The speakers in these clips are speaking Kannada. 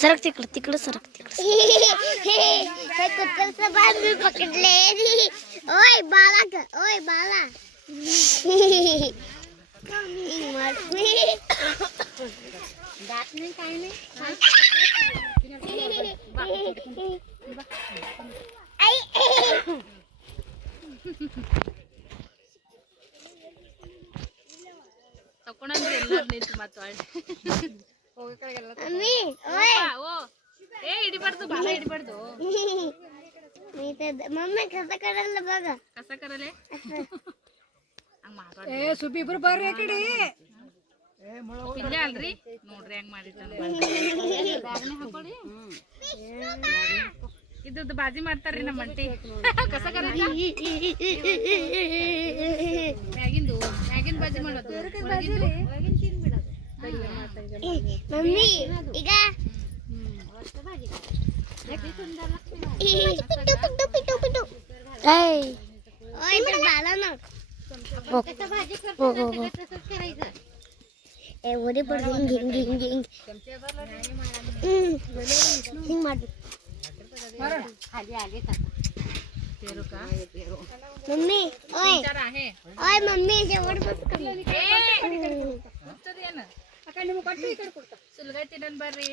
सरक तिकडं तिकडं सरक तिकडं बांधून पकडले. ओय बाला ओय बाला दात नाही नाही तुम्हाला ಏ ಕಸ ಇಬ್ರು ಬರ್ರಿ ಕಡೆ. ಅಲ್ರಿ? ನೋಡ್ರಿ ಬಾಜಿ ಮಾಡ್ತಾರ್ರಿ ನಮ್ಮ ಅಂಟಿ ಕಸ ಕರಲ್ಲ ಮ್ಯಾಗಿಂದು ಮ್ಯಾಗಿನ ಬಾಜಿ ಮಾಡೋದು. मम्मी इगा पिट्टू पिट्टू पिट्टू मम्मी ओय ओय बस कर ए उत्तर दे ಸುಲ್ಗಾಯ್ ತಿನ್ನನ್ ಬರ್ರಿ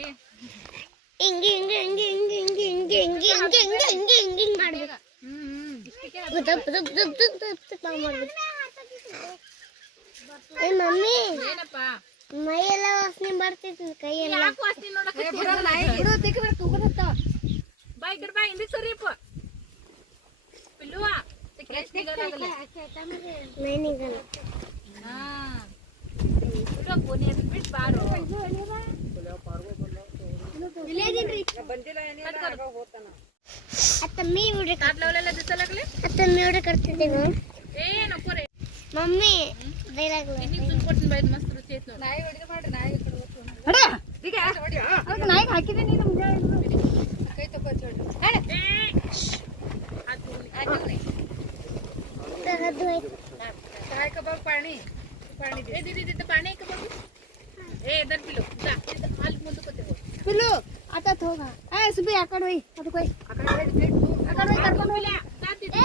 ಹಿಂಗ್ ಹಿಂಗ್ ಹಿಂಗ್ ಹಿಂಗ್ ಹಿಂಗ್ ಹಿಂಗ್ ಹಿಂಗ್ ಹಿಂಗ್ ಹಿಂಗ್ ಹಿಂಗ್ ಹಿಂಗ್ ಹಿಂಗ್ ಮಾಡ್ಬೇಕು ಹ್ಮ್ ಇಷ್ಟಕ್ಕೆ ದಪ್ ದಪ್ ದಪ್ ದಪ್ ದಪ್ ದಪ್ ಮಾಡ್ಬೇಕು ಏ ಮಮ್ಮಿ ಏನಪ್ಪ ಮೈ ಎಲ್ಲ ವಾಸನೆ ಬರ್ತೈತಿ ಕೈಯೆಲ್ಲ ಯಾಕೆ ವಾಸನೆ ನೋಡಕ್ ಬಾ ಈ ಕಡೆ ಬಾ ಹಿಂದಕ್ಕೆ ಸರಿಯಪ್ಪ ಪಿಲ್ಲುವ ಕೇಸ್ ನಿಗಲಾಗಲ್ಲ ನನಗಲ್ಲ ಹಾ आता मी व्हिडिओ काप लावलेला दिसायला लागले आता मी व्हिडिओ करते ते मग ए नको रे मम्मी दे लागलं किती चूल पटून बाई मस्त रुची येत नाही व्हिडिओ पाठ नाही अरे ठीक आहे अरे नाही खाकी नाही तुमच्या काही तो पण छोड अरे हात धुवून हात धुवून काय का बाबा पाणी ए दीदी तिथे पाणी आहे का बघू ए इधर पिलो जा हाल मुंदू कते हो पिलो आता थो गा ए सुबे आकड होई आता कोई आकड होई आकड होई करतो मिला साथ दीदी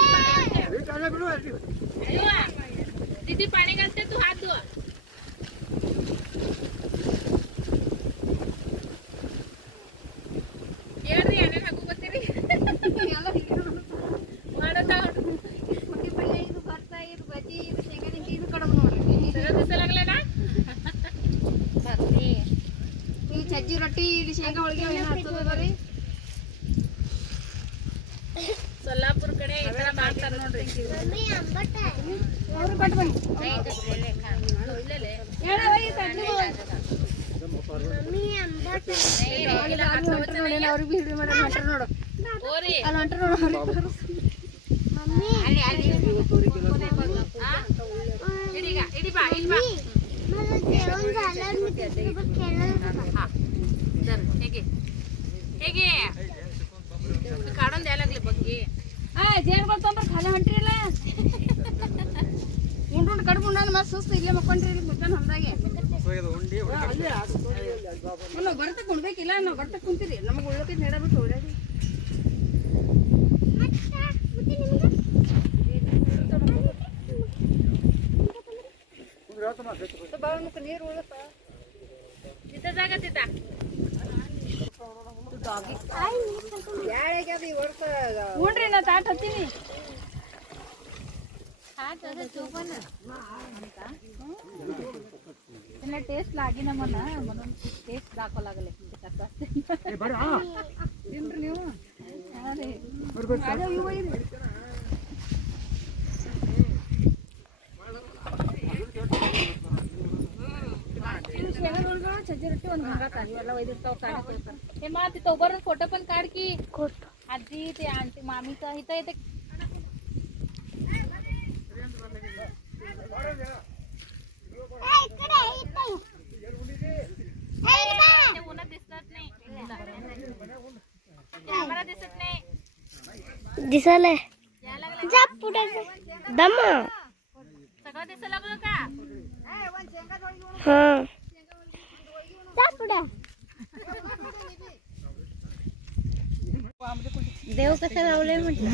ए काला पिलो आली दीदी पाणी घालते तू हात धुवा येर रे आना लागू बसते रे याला ಟಿ ಇಲ್ಲಿ ಶೇಂಗಾ ಹೋಳಿಗೆ ಏನಾಗ್ತದೆ ಬರೀ ಸೊಲ್ಲಾಪುರ ಕಡೆ ಈ ತರ ಮಾಡ್ತಾರೆ ನೋಡ್ರಿ ಅವ್ರು ಬಟ್ ಬನ್ನಿ ಅವ್ರಿಗೆ ಹಿಡಿದು ಮಾಡಿ ಹೊಂಟ್ರ ನೋಡು ಅಲ್ಲಿ ಹೊಂಟ್ರ ನೋಡು ಅಲ್ಲಿ ಅಲ್ಲಿ ಇಡಿ ಬಾ ಇಲ್ಲಿ ಬಾ ಹೇಗೆ? ಹೇಗೆ? ಕಾಡೊಂದು ಎಲ್ಲಾಗ್ಲಿ ಬಗ್ಗೆ. ಅಂದ್ರೆ ಖಾಲಿ ಹೊಂಟ್ರಿಲ್ಲ? ಉಂಡು ಉಂಡು ಕಡ್ಬು ಉಂಡು ಮತ್ತೆ ಸುಸ್ತು ಇಲ್ಲೇ ಮಕ್ಕೊಂಡ್ರಿ ಮುಟ್ಟಾನ ಹೊಂದಾಗೆ ನಾವು ಬರ್ತಕ್ಕೆ ಉಣ್ಬೇಕಿಲ್ಲ ನಾವು ಬರ್ತಕ್ಕೆ ಕುಂತೀರಿ. ನಮಗೆ ಉಳ್ಳೋಕಿದ್ ನೀಡಬೇಕು ಉಳ್ಳಾಡಿ ನೀರು ಉಳ್ಳಪ್ಪ ಇದ್ದದಾಗ ತಿದ್ದ ಹ್ಞೂನ್ರಿ ನಾ ತಾಟ್ ಹತ್ತೀನಿ ಟೇಸ್ಟ್ ಆಗಿ ನಮ್ಮನ್ನ ಟೇಸ್ಟ್ ಹಾಕೋಲಾಗಲ್ಲ. ತಿನ್ರಿ ನೀವು. ಇವ हे मा फ़ोटो पण काढ की. आजी ते आंटी मामीचा इथं इथे. उन्हात दिसत नाही. कॅमेरा दिसत नाही. दिसायलंय जा पुढे दम. सगळं दिसायला लागलं का? हा. पुढे देव कसं लावलंय म्हटलं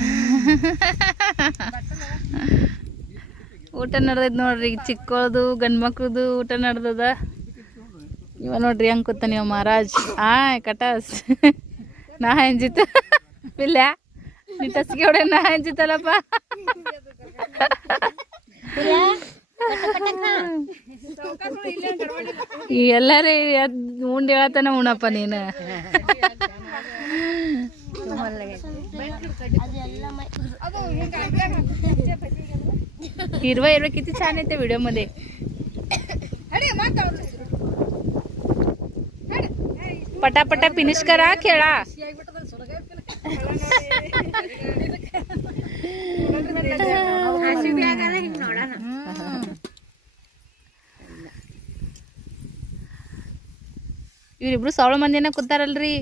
ಊಟ ನಡ್ದೈತೆ ನೋಡ್ರಿ ಈಗ ಚಿಕ್ಕಳ್ದು ಗಂಡು ಮಕ್ಳದು ಊಟ ನಡ್ದದ ಇವ ನೋಡ್ರಿ ಹೆಂಗ್ ಕೂತ ನೀವು ಮಹಾರಾಜ್ ಆಯ್ ಕಟಾಸ್ ನಾ ಹೆಂಜಿತ ಇಲ್ಲ ನೀ ಟಸ್ಗೆ ಹೊಡೆ ನಾ ಹೆಂಜಿತಲ್ಲಪ್ಪ ಈ ಎಲ್ಲಾರು ಎದ್ ಉಂಡ್ ಹೇಳತನ ಉಣಪ್ಪ ನೀನು हिरवा हिरवा किती छान येते व्हिडिओ मध्ये पटापटा फिनिश करा खेळा ಹಿಂಗ್ ಇವ್ರಿಬ್ರು ಸವಳ ಮಂದಿನ ಕೂತಾರಲ್ರಿ.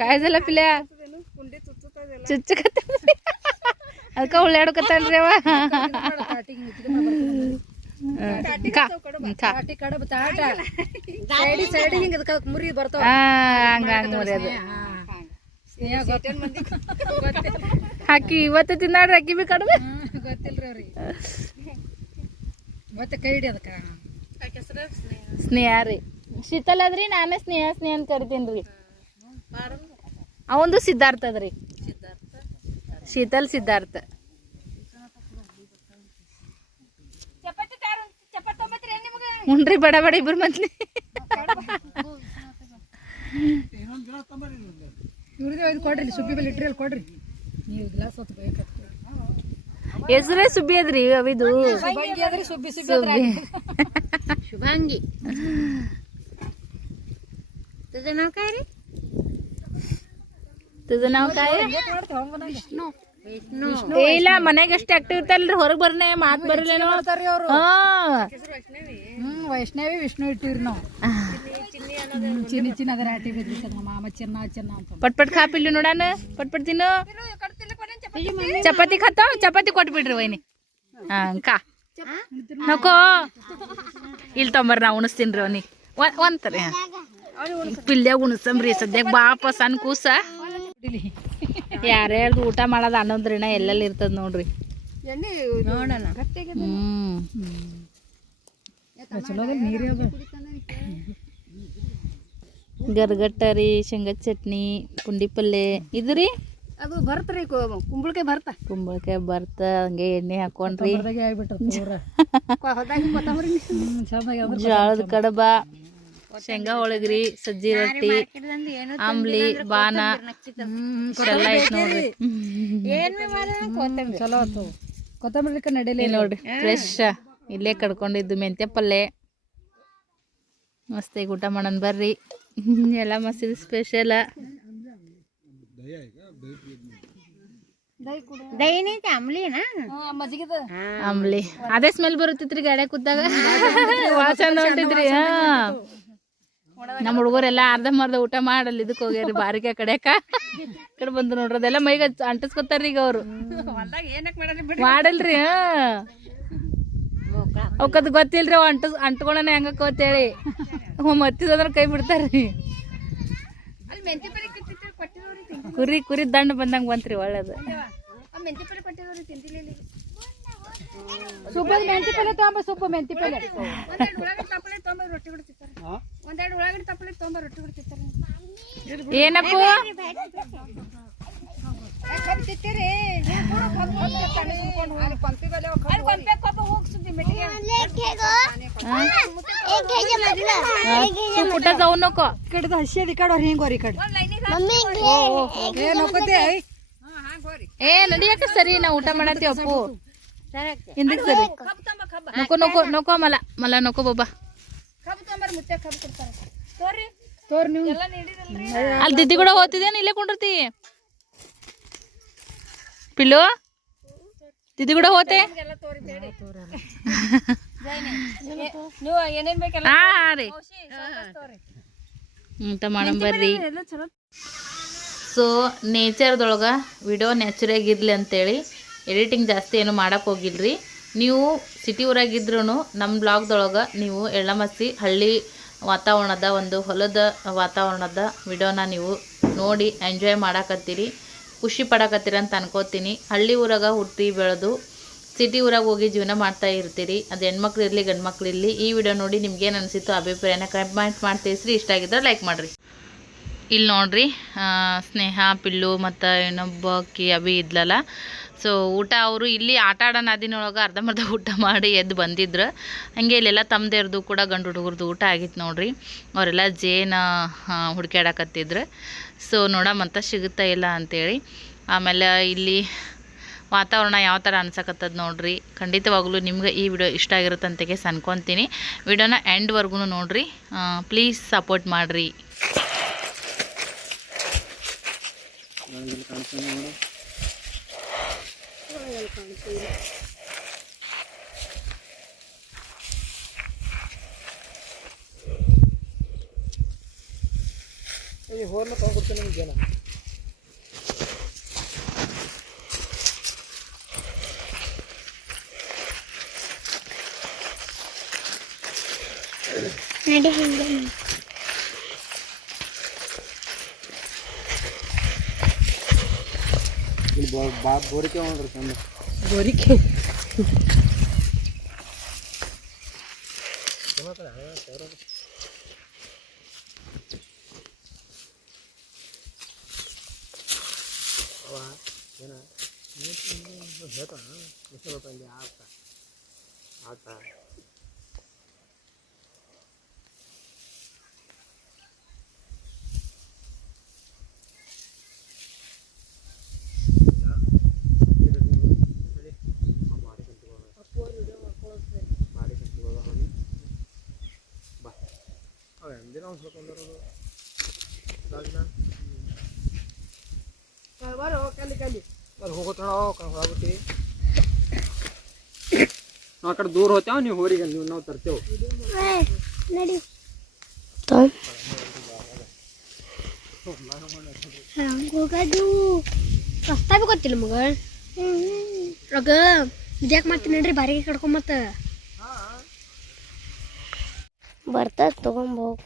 ಕಾಯ್ದಲ್ಲ ಪಿಲ್ಯ? ಚುಚ್ಚಕತ್ತ ಅದಕ್ಕ ಉಳ್ಳಾಡ್ಕತ್ತಲ್ರಿ ಅವ. ಮುರಿ ಬರ್ತಾವ. ಹಂಗ ಹಂಗ ಹಾಕಿ ಇವತ್ತು ತಿನ್ನಾಡ್ರಿ ಅಕ್ಕಿ ಬಿ ಕಡಿಮೆ. ಗೊತ್ತಿಲ್ರಿ ಅವ್ರಿಗೆ. ಮತ್ತೆ ಕೈ ಹಿಡಿ ಅದಕ್ಕೆ ಸ್ನೇಹ ರೀ. ಶೀತಲ್ ಅದ್ರಿ ನಾನೇ ಸ್ನೇಹ ಸ್ನೇಹ ಅಂತ ಕರಿತೀನಿ ರೀ. ಅವಂದು ಸಿದ್ಧಾರ್ಥ ಅದ್ರಿ ಶೀತಲ್ ಸಿದ್ಧಾರ್ಥ. ಹುಣ್ರಿ ಬಡ ಬಡ ಇಬ್ರು ಮಂತ್ಲಿ. ಕೊಡ್ರಿ ಸುಬ್ಬಿ ಬಲ್ಲಿ ಇಟ್ರಿ ಅಲ್ಲಿ ಕೊಡ್ರಿ. ನೀವು ಗ್ಲಾಸ್ ಹೊತ್ತು ಬೇಕು ಹೆಸರೇ ಸುಬ್ಬಿ ಅದ್ರಿ ಅವಿದು ಸುಬ್ಬಂಗಿ ಅದ್ರಿ ಸುಬ್ಬಿ ಸುಬ್ಬಿ ಸುಬ್ಬಿ शुभांगी तुझं नाव काय रे तुझं नाव काय आहे? विष्णू ಏ ಇಲ್ಲ ಮನೆಗೆ ಎಷ್ಟು ಆಕ್ಟಿವ್ ಇರ್ತಲ್ರಿ ಹೊರಗೆ ಬರ್ನೆ ಮಾತು ಬರಲೇನೋ ಮಾಡ್ತಾರ್ರಿ ಅವ್ರು ಹಾ ಹ್ಮ್ ವೈಷ್ಣವಿ ವಿಷ್ಣು ಇಟ್ಟಿವ್ರಿ ನಾವು ಹ್ಮ್, ಚಿನ್ನಿ ಚಿನ್ನ ಅದರ ಆಟಿ ಬಿದ್ರಿ ನಮ್ಮ ಮಾಮ ಚಿನ್ನ ಚಿನ್ನ ಅಂತ ಪಟ್ ಪಟ್ ಖಾ ಪಿಲ್ಲು ನೋಡಾನ ಪಟ್ ಪಟ್ ತಿನ್ನು ಚಪಾತಿ ಖಾತಾವ ಚಪಾತಿ ಕೊಟ್ಬಿಡ್ರಿ ವೈನಿ ಹಾ ಕಾ ನಕೋ ಇಲ್ಲಿ ತೊಂಬರ್ ನಾ ಉಣಿಸ್ತೀನಿ ಅವನಿ ಒಂತರಿ ಪಿಲ್ಯಾಗ ಉಣಿಸ್ತಂಬ್ರಿ ಸದ್ಯಕ್ಕೆ ಬಾಪ ಸಣ್ಣ ಕೂಸ ಯಾರ್ಯಾರ್ದು ಊಟ ಮಾಡೋದು ಅನ್ನೋದ್ರಿನ ಎಲ್ಲೆಲ್ಲಿ ಇರ್ತದ ನೋಡ್ರಿ ನೋಡೋಣ ಹ್ಮ್ ಚಲೋ ನೀರೇ ಗರ್ಗಟ್ಟ ರೀ ಶೇಂಗದ ಚಟ್ನಿ ಪುಂಡಿ ಪಲ್ಲೆ. ಇದು ರೀ? ಅದು ಬರ್ತ್ರಿ ಕುಂಬಳಕಾಯಿ ಬರ್ತ. ಕುಂಬಳಕಾಯಿ ಬರ್ತ ಹಂಗೆ ಎಣ್ಣೆ ಹಾಕೊಂಡ್ರಿ. ಜೋಳದ ಕಡಬ ಶೇಂಗಾ ಹೋಳಿಗ್ರಿ ಸಜ್ಜಿ ರೊಟ್ಟಿ ಆಮ್ಲಿ ಬಾನ. ಇಷ್ಟೆಲ್ಲ ಐತ್ ನೋಡ್ರಿ ಏನ್ ಚಲೋ ಕೊತ್ತಂಬರಿ ನಡೀಲಿ ಇಲ್ಲಿ ನೋಡ್ರಿ ಫ್ರೆಶ್ ಇಲ್ಲೇ ಕಡ್ಕೊಂಡಿದ್ದು ಮೆಂತ್ಯ ಪಲ್ಲೆ. ಮಸ್ತಾಗಿ ಊಟ ಮಾಡೋಣ ಬರ್ರಿ. ಎಲ್ಲ ಮಸೀದಿ ಸ್ಪೆಷಲ್ ಆಮ್ಲಿ ಅದೇ ಸ್ಮೆಲ್ ಬರುತ್ತಿತ್ರಿ ಗಾಡಿ ಕೂತಾಗ. ಚಂದ ಹೊಂಟಿದ್ರಿ ಹಾ. ನಮ್ಮ ಹುಡುಗರೆಲ್ಲ ಅರ್ಧ ಮರ್ಧ ಊಟ ಮಾಡಲ್ಲ ಇದಕ್ಕೆ ಹೋಗ್ಯಾರ ಬಾರಿಕೆ ಕಡೆಯಕ. ಕಡೆ ಬಂದು ನೋಡ್ರಿ ಅದೆಲ್ಲ ಮೈಗೆ ಅಂಟಿಸ್ಕೊತಾರ್ರಿ ಈಗ ಅವರು. ಮಾಡಲ್ರಿ ಹಾ. ಅವಕ್ಕದು ಗೊತ್ತಿಲ್ರಿ ಅಂಟ ಅಂಟ್ಕೊಳ್ಳೋಣ ಹೆಂಗಕ್ಕ ಅಂತೇಳಿ ಮತ್ತಿದಂದ್ರೆ ಕೈ ಬಿಡ್ತಾರ್ರಿ. ಕುರಿ ಕುರಿ ದಂಡ ಬಂದಂಗೆ ಬಂತ್ರಿ ಒಳ್ಳೇದು. ಸುಬ್ಬ ಮೆಂತಿ ಪಲ್ಲೆ ತೊಗೊಂಬ ಸುಬ್ಬ ಮೆಂತಿ ಪಲ್ಲೆ. ಒಂದೆರಡು ಉಳ್ಳಾಗಡ್ಡಿ ತಪ್ಪಲೆ ತೊಂಬ ರೊಟ್ಟಿ ಬಿಡ್ತಿರ್ತಾರೆ. ಏನಪ್ಪ ಪುಟ್ಟ जाऊ नको ಕಡೆದ ಹಸಿ ಅದ ಈ ಕಡೆ ಅವ್ರು ಹಿಂಗ್ ಹೋರಿ ಈ ಕಡೆ ಏ ನೋಕೋತೆ ಏ ನಡಿಯಕ್ಕ ಸರಿ ನಾ ಊಟ ಮಾಡತ್ತೀವಿ ಅಪ್ಪು ಹಿಂದಕ್ಕೆ ಸರಿ नको नको नको मला मला नको बाबा ತೋರ್ ನೀವು ಅಲ್ಲಿ ದಿದ್ದಿ ಕೂಡ ಹೋಗ್ತಿದ್ದೇನೆ ಇಲ್ಲೇ ಕುಂಡಿರ್ತಿ ಪಿಲ್ಲು? ದಿದಿ ಕೂಡ ಹೋತೆ. ಊಟ ಬರ್ರಿ. ಸೊ ನೇಚರ್ದೊಳಗೆ ವಿಡಿಯೋ ನ್ಯಾಚುರಾಗಿ ಇರಲಿ ಅಂತೇಳಿ ಎಡಿಟಿಂಗ್ ಜಾಸ್ತಿ ಏನು ಮಾಡಕ್ ಹೋಗಿಲ್ರಿ. ನೀವು ಸಿಟಿ ಊರಾಗಿದ್ರೂ ನಮ್ಮ ಬ್ಲಾಗ್ದೊಳಗೆ ನೀವು ಎಳ್ಳಮಸಿ ಹಳ್ಳಿ ವಾತಾವರಣದ ಒಂದು ಹೊಲದ ವಾತಾವರಣದ ವಿಡಿಯೋನ ನೀವು ನೋಡಿ ಎಂಜಾಯ್ ಮಾಡಾಕತ್ತೀರಿ. ಖುಷಿ ಪಡಕತ್ತೀರ ಅಂತ ಅನ್ಕೋತೀನಿ. ಹಳ್ಳಿ ಊರಾಗ ಹುಟ್ಟಿ ಬೆಳೆದು ಸಿಟಿ ಊರಾಗ ಹೋಗಿ ಜೀವನ ಮಾಡ್ತಾ ಇರ್ತೀರಿ. ಅದು ಹೆಣ್ಮಕ್ಳು ಇರಲಿ ಗಂಡು ಮಕ್ಳು ಇರಲಿ, ಈ ವಿಡಿಯೋ ನೋಡಿ ನಿಮ್ಗೆ ಏನು ಅನಿಸಿತ್ತು ಅಭಿಪ್ರಾಯನ ಕಮೆಂಟ್ ಮಾಡಿ ತಿಳಿಸ್ರಿ ಇಷ್ಟ ಆಗಿದ್ರೆ ಲೈಕ್ ಮಾಡಿರಿ. ಇಲ್ಲಿ ನೋಡ್ರಿ ಸ್ನೇಹ, ಪಿಲ್ಲು ಮತ್ತು ಇನ್ನೊಬ್ಬಕಿ ಅಭಿ ಇದ್ಲಲ್ಲ. ಸೊ ಊಟ ಅವರು ಇಲ್ಲಿ ಆಟ ಆಡೋಣ ಅದಿನೊಳಗೆ ಅರ್ಧಂಬರ್ಧ ಊಟ ಮಾಡಿ ಎದ್ದು ಬಂದಿದ್ರು. ಹಂಗೆ ಇಲ್ಲೆಲ್ಲ ತಮ್ಮದೇರ್ದು ಕೂಡ ಗಂಡು ಹುಡುಗರ್ದು ಊಟ ಆಗಿತ್ತು ನೋಡ್ರಿ. ಅವರೆಲ್ಲ ಜೇನ ಹುಡುಕ್ಯಾಡಕತ್ತಿದ್ರು. ಸೊ ನೋಡಮಂತ ಸಿಗುತ್ತಾ ಇಲ್ಲ ಅಂಥೇಳಿ ಆಮೇಲೆ ಇಲ್ಲಿ ವಾತಾವರಣ ಯಾವ ಥರ ಅನ್ಸಕತ್ತದ ನೋಡ್ರಿ. ಖಂಡಿತವಾಗ್ಲೂ ನಿಮ್ಗೆ ಈ ವಿಡಿಯೋ ಇಷ್ಟ ಆಗಿರುತ್ತೆ ಅಂತೆಗೆ ಅನ್ಕೊತೀನಿ. ವಿಡಿಯೋನ ಎಂಡ್ವರೆಗೂ ನೋಡ್ರಿ. ಪ್ಲೀಸ್ ಸಪೋರ್ಟ್ ಮಾಡಿರಿ. ನಡಿ ಹಿಂಗೆ ಗೋರಿಕೆ ನಾವು ಆ ಕಡೆ ದೂರ ಹೋಗ್ತೇವ ನೀವು ಹೋರಿಗೆ ನೀವು ನಾವು ತರ್ತೇವೆ ನಡಿ ತಮ್ ಹಂಗ ಹೋಗೋದು ರಸ್ತಾ ಬಿ ಗೊತ್ತಿಲ್ಲ ಮಗ ಆಗ ಇದ್ಯಾಕೆ ಮಾಡ್ತೀನಿ ನಡ್ರಿ ಬಾರಿಗೆ ಕಡ್ಕೊಂಬತ್ತ ಬರ್ತದ ತಗೊಂಬೋಗ್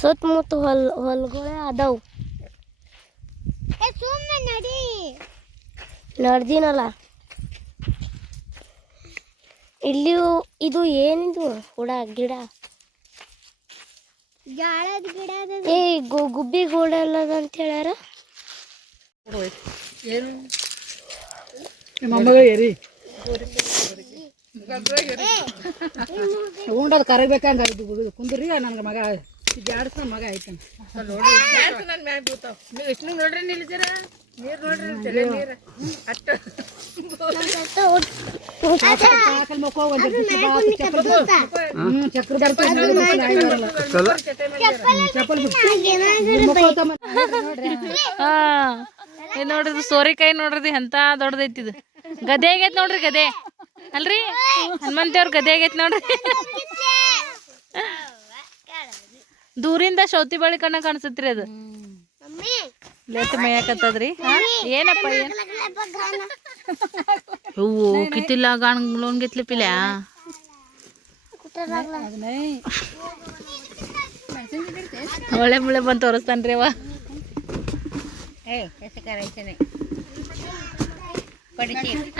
ಸುತ್ತಮುತ್ತ ಹೊಲ್ ಹೊಲ್ಗಳೇ ಅದಾವು ಸುಮ್ಮನೆ ನಡಿ ನಡ್ದಿನಲ್ಲ. ಇಲ್ಲಿ ಇದು ಏನಿದು? ಹುಡ ಗಿಡ. ಜಾಳದ ಗಿಡ ಏ ಗು- ಗುಬ್ಬಿ ಗೋಡ ಅಲ್ಲದ ಅಂತ ಹೇಳ್ಯಾರ? ಕರಗಬೇಕಂದ್ರೆ ಉಂಡದ ಕರಬೇಕಂಗ ಕುಂದ್ರಿ ನನ್ಗೆ ಮಗ. ಜಾಡ್ಸ ಮಗ ಆಯ್ತಾನ ನೀವು ಮಕ್ಕ ನೋಡ್ರಿ ಚಕ್ರ ನೋಡ್ರಿ ಸೋರೆಕಾಯಿ ನೋಡ್ರಿ ಎಂತ ದೊಡ್ಡದೈತಿ ಇದು. ಗದೆ ಆಗೈತಿ ನೋಡ್ರಿ ಗದೆ ಅಲ್ರಿ? ಹನುಮಂತೇವ್ರ ಗದೆ ಆಗೈತಿ ನೋಡ್ರಿ. ದೂರಿಂದ ಶೌತಿ ಬಳಿ ಕಣ್ಣ ಕಾಣಿಸತ್ರಿ ಅದು. ಲೇಟ್ ಮೇಯಕತ್ತದ್ರಿ? ಏನಪ್ಪ ಏನ್? ಹೂವು ಕಿತ್ತಿಲ್ಲ ಗಾಣ್ ಗಿತ್ಲಿ ಪಿಲ್ಯಾ? ಒಳ್ಳೆ ಮುಳೆ ಬಂದು ತೋರಿಸ್ತಾನ್ರಿ ಅವ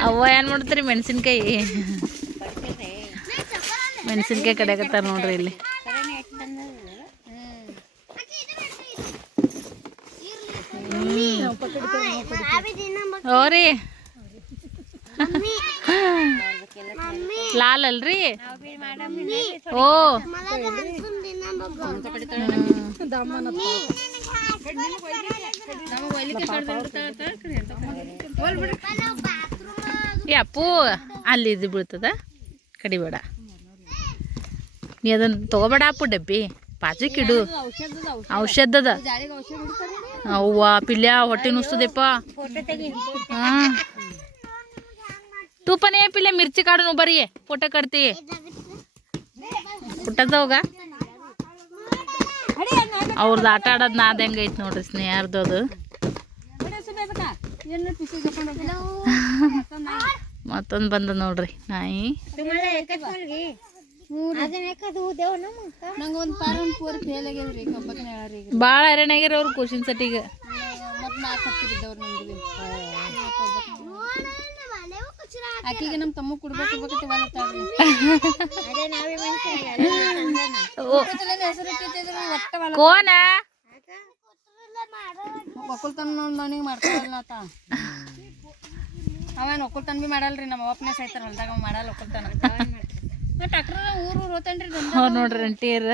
ಅವ್ವ ಏನ್ ಮಾಡ್ತಾರಿ? ಮೆಣಸಿನ್ಕಾಯಿ. ಮೆಣಸಿನ್ಕಾಯಿ ಕಡೆಗತ್ತಾರ ನೋಡ್ರಿ ಇಲ್ಲಿ. ಓರಿ ಲಾಲ್ ಅಲ್ರಿ? ಓ. ಅಪ್ಪು ಅಲ್ಲಿ ಇದು ಬೀಳ್ತದ? ಕಡಿಬೇಡ ನೀ ಅದನ್ನ ತಗೋಬೇಡ ಅಪ್ಪು ಡಬ್ಬಿ. ಪಾಚಿಕಿಡು ಔಷಧದ ಅವ್ವ ಪಿಲ್ಯ ಹೊಟ್ಟೆ ನುಸ್ತದೆಪ್ಪ ಹಾ. ತೂಪನೇ ಪಿಲ್ಯ ಮಿರ್ಚಿ ಕಾಡು ಬರೀ. ಫೋಟೋ ಕಡ್ತಿ ಪುಟ್ಟದ ಹೋಗ. ಅವ್ರದ್ದು ಆಟ ಆಡೋದು ನಾದ ಹೆಂಗೈತೆ ನೋಡ್ರಿ ಸ್ನೇಹರ್ದು ಅದು. ಮತ್ತೊಂದು ಬಂದ ನೋಡ್ರಿ ನಾಯಿ. ನಂಗೆ ಒಂದು ಪಾರನ್ ಪೂರ್ ಫೇಲ್ ಆಗ್ಯದ್ರಿ ಕಬ್ಬಕ್ಕೆ ಹೇಳಾರಿ ಈಗ ಭಾಳ ಹೈರಾಣ ಆಗ್ಯಾರ ಅವ್ರು ಕ್ವಶನ್ ಸಟ್ಟಿಗೆ ಮತ್ತೆ ನಾಲ್ಕು ಆಕಿಗೆ ನಮ್ಮ ತಮ್ಮ ಕುಡ್ಬೇಕು ಕೋನ? ಒಕ್ಕಲ್ತನ ನೋಡಿ ನನಗೆ ಮಾಡ್ತಾರಲ್ಲ ಆತ. ಅವೇನು ಒಕ್ಕಲ್ತನ ಬಿ ಮಾಡಲ್ರಿ ನಮ್ಮ ಅಪ್ಪನೇ ಸಾಯ್ತಾರ ಹೊಲ್ದಾಗ ಮಾಡಲ್ಲ ಒಕ್ಕಲ್ತನ. ಅವ್ರು ನೋಡ್ರಿ ಅಂಟಿಯರ್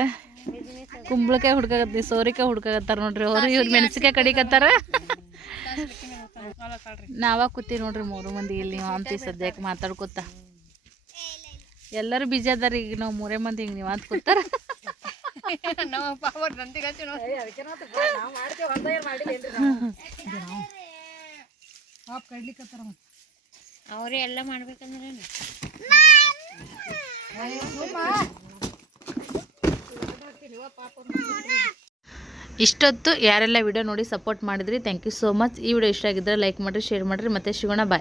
ಕುಂಬಳಕಾಯಿ ಹುಡ್ಕಾಗತ್ತಿ ಸೋರಿಕಾಯಿ ಹುಡ್ಕಾಗತ್ತಾರ ನೋಡ್ರಿ ಅವ್ರು. ಇವ್ರು ಮೆಣಸಿಕಾಯಿ ಕಡಿಕತ್ತಾರ. ನಾವ ಕೂತಿ ನೋಡ್ರಿ ಮೂರು ಮಂದಿ ಇಲ್ಲಿ ಹಂಪಿ ಸದ್ಯಕ್ಕೆ ಮಾತಾಡ್ಕೊತ. ಎಲ್ಲರೂ ಬಿಜಿ ಅದಾರ ಈಗ ನಾವು ಮೂರೇ ಮಂದಿ ಹಿಂಗೆ ನೀವು ಅಂತ ಕೂತಾರ. ಅವರೇ ಎಲ್ಲ ಮಾಡ್ಬೇಕಂದ್ರೆ ಇಷ್ಟೊತ್ತು ಯಾರೆಲ್ಲ ವಿಡಿಯೋ ನೋಡಿ ಸಪೋರ್ಟ್ ಮಾಡಿದ್ರಿ ಥ್ಯಾಂಕ್ ಯು ಸೋ ಮಚ್ ಈ ವಿಡಿಯೋ ಇಷ್ಟ ಆಗಿದ್ರೆ ಲೈಕ್ ಮಾಡಿರಿ ಶೇರ್ ಮಾಡಿರಿ, ಮತ್ತೆ ಸಿಗೋಣ ಬಾಯ್